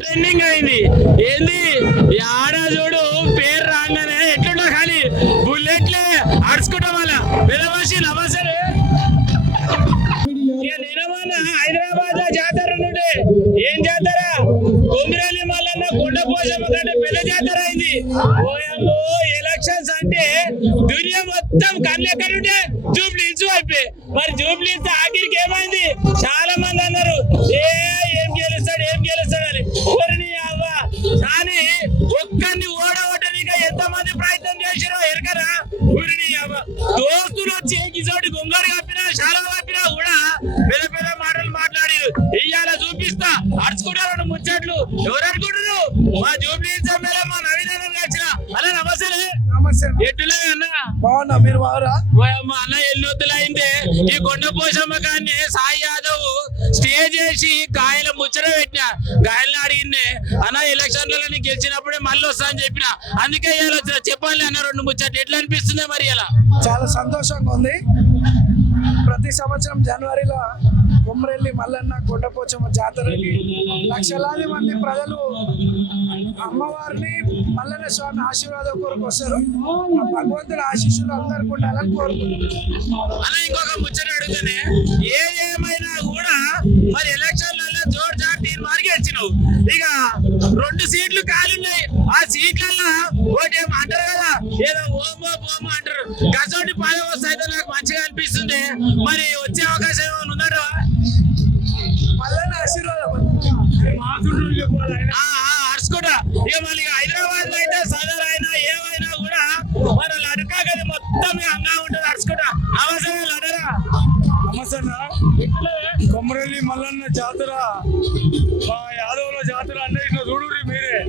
Trending అయింది. ఏంది ఆడ చూడు పేరు రాగానే ఎట్లుంటా ఖాళీ బుల్లెట్లే అడుచుకుంటాం వాళ్ళ పెదమనిషి నమస్తే. నిన్న హైదరాబాద్ లో జాతర నుండి ఏం జాతర కొమిరెల్లి మల్లన్న కొండపోచమ్మ కంటే పెద్ద జాతర అయింది. ఓయమ్మో ఎలక్షన్స్ అంటే దునియా మొత్తం కళ్ళెక్కడుంటే జూబ్లీస్ అయిపోయి మరి జూబ్లీస్ ఆఖరికి ఏమైంది చాలా మంది అన్నారు ఏం గెలుస్తాడు అని అవ్వ కానీ ఒక్కరిని ఓడగొట్టనిక ఎంతమంది ప్రయత్నం చేశారో ఎరకరా ఊరిని అవ్వ దోస్తులు వచ్చి గిజోటి గొంగడు కప్పినా చాలా కప్పినా కూడా పెద్ద పెద్ద మాటలు మాట్లాడి ఇయ్యాల చూపిస్తా అడుచుకుంటారు ముచ్చట్లు ఎవరు అనుకుంటారు మా జూబ్లీస్ ఎమ్మెల్యే మా నవీన్ వచ్చిన అలా నమస్తే ఎట్టులే అన్న బాగున్నా మీరు బాగురా అన్న ఎన్నొత్తులు అయిందే ఈ కొండ పోషమ్మ కానీ సాయి యాదవ్ స్టే చేసి గాయల ముచ్చట పెట్టిన గాయలను అడిగిందే అన్న ఎలక్షన్లలో గెలిచినప్పుడే మళ్ళీ వస్తా అని చెప్పిన అందుకే చెప్పాలి అన్న రెండు ముచ్చట్లు ఎట్లా అనిపిస్తుంది మరి ఇలా చాలా సంతోషంగా ఉంది. ప్రతి సంవత్సరం జనవరిలో కొమరెల్లి మల్లన్న కొండపోచమ్మ జాతరకి లక్షలాది మంది ప్రజలు అమ్మవారిని మల్లన్న స్వామి ఆశీర్వాదం కొరకు వస్తారు. భగవంతుడి ఆశీస్సులు అందరికి ఉండాలని కోరుకుంటున్నారు. అలా ఇంకొక ముచ్చట అడుగుతానే ఏమైనా కూడా మరి ఎలక్షన్లలో జోర్ జార్ తీర్మానం గెలిచినావు ఇక 2 సీట్లు ఖాళీన్నాయి. ఆ సీట్లలో ఒకటి ఏమో అంటారు కదా ఏదో ఓమో బోమో అంటారు గసోటి పదవి వస్తే నాకు మంచిగా అనిపిస్తుంది. మరి వచ్చే అవకాశం ఏమైనా ఉందా మల్లన్న ఆశీర్వాదం అరుచుకుంటా ఇక మళ్ళీ హైదరాబాద్ లో అయితే సదర్ అయినా ఏమైనా కూడా మన లడకా గది మొత్తం అంగా ఉంటుంది అరుచుకుంటా అవసరం లడరా కొమరెల్లి మల్లన్న జాతర మా యాదవుల జాతర అంటే ఇట్లా చూడుర్రి మీరే.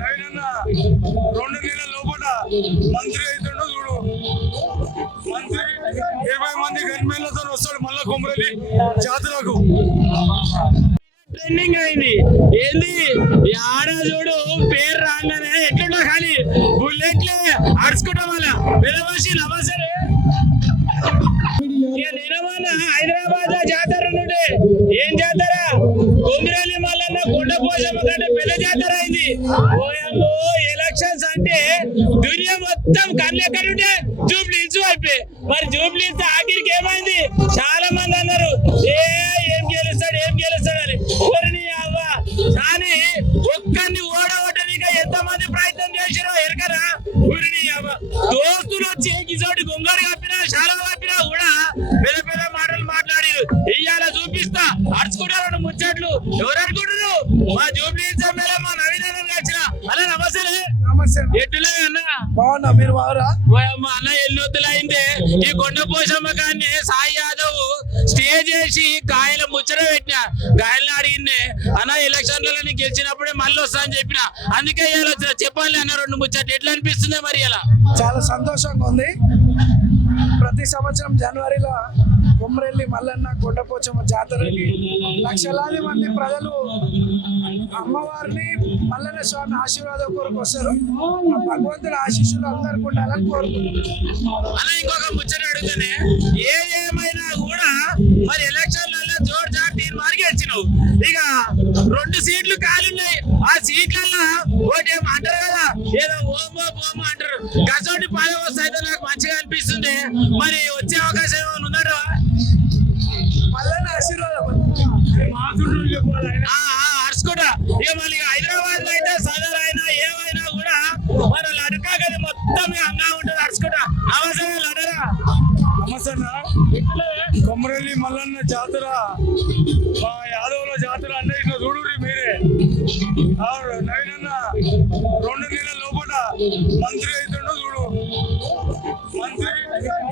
నవీనన్న 2 నెలల లోపల మంత్రి అవుతుండో చూడు మంత్రి 20 మంది గన్మెన్లతో వస్తాడు మళ్ళా కొమరెల్లి జాతరకు. ట్రెండింగ్ అయింది. ఏంది ఆడ చూడు పేరు రాగానే ఎట్లుంటా ఖాళీ బుల్లెట్లే అడుచుకుంటాం వాళ్ళ పెదమనిషి నమస్తే. నిన్న హైదరాబాద్ లో జాతర నుండి ఏం జాతర కొమిరెల్లి మల్లన్న కొండపోచమ్మ కంటే పెద్ద జాతర అయింది. ఓయమ్మో ఎలక్షన్స్ అంటే దునియా మొత్తం కళ్ళెక్కడుంటే జూబ్లీస్ అయిపోయి మరి జూబ్లీస్ ఆఖరికి ఏమైంది చాలా మంది అన్నారు ఏం గెలుస్తాడు అని ఊరిని అవ్వ కానీ ఒక్కరిని ఓడగొట్టనిక ఎంతమంది ప్రయత్నం చేశారో ఎరకరా ఊరిని అవ్వ దోస్తులు వచ్చి గిజోటి గొంగడు కప్పినా చాలా కప్పినా కూడా పెద్ద పెద్ద మాటలు మాట్లాడి ఇయ్యాల చూపిస్తా అడుచుకుంటారు ముచ్చట్లు ఎవరు అనుకుంటారు మా జూబ్లీస్ ఎమ్మెల్యే మా నవీన్ వచ్చిన అలా నమస్తే ఎట్టులే అన్న బాగున్నా మీరు బాగురా అన్న ఎన్నొత్తులు అయిందే ఈ కొండ పోషమ్మ కానీ సాయి యాదవ్ స్టే చేసి గాయల ముచ్చట పెట్టిన గాయలను అడిగిందే అన్న ఎలక్షన్లలో గెలిచినప్పుడే మళ్ళీ వస్తా అని చెప్పిన అందుకే చెప్పాలి అన్న రెండు ముచ్చట్లు ఎట్లా అనిపిస్తుంది మరి ఇలా చాలా సంతోషంగా ఉంది. ప్రతి సంవత్సరం జనవరిలో కొమరెల్లి మల్లన్న కొండపోచమ్మ జాతరకి లక్షలాది మంది ప్రజలు అమ్మవారిని మల్లన్న స్వామి ఆశీర్వాదం కొరకు వస్తారు. భగవంతుడి ఆశీస్సులు అందరికి ఉండాలని కోరుకుంటున్నారు. అలా ఇంకొక ముచ్చట అడుగుతానే ఏమైనా కూడా మరి ఎలక్షన్లలో జోర్ జార్ తీర్మానం గెలిచినావు ఇక 2 సీట్లు ఖాళీన్నాయి. ఆ సీట్లలో ఒకటి ఏమో అంటారు కదా ఏదో ఓమో బోమో అంటారు గసోటి పదవి వస్తే నాకు మంచిగా అనిపిస్తుంది. మరి వచ్చే అవకాశం ఏమైనా ఉందా మల్లన్న ఆశీర్వాదం అరుచుకుంటా ఇక మళ్ళీ హైదరాబాద్ లో అయితే సదర్ అయినా ఏమైనా కూడా మన లడకా గది మొత్తం అంగా ఉంటుంది అరుచుకుంటా అవసరం లడరా కొమరెల్లి మల్లన్న జాతర మా యాదవుల జాతర అంటే ఇట్లా చూడుర్రి మీరే. నవీనన్న 2 నెలల లోపల మంత్రి అవుతుండో చూడు మంత్రి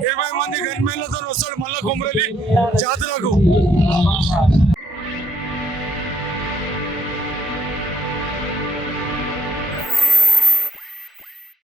20 మంది గన్మెన్లతో వస్తాడు మళ్ళా కొమరెల్లి జాతరకు.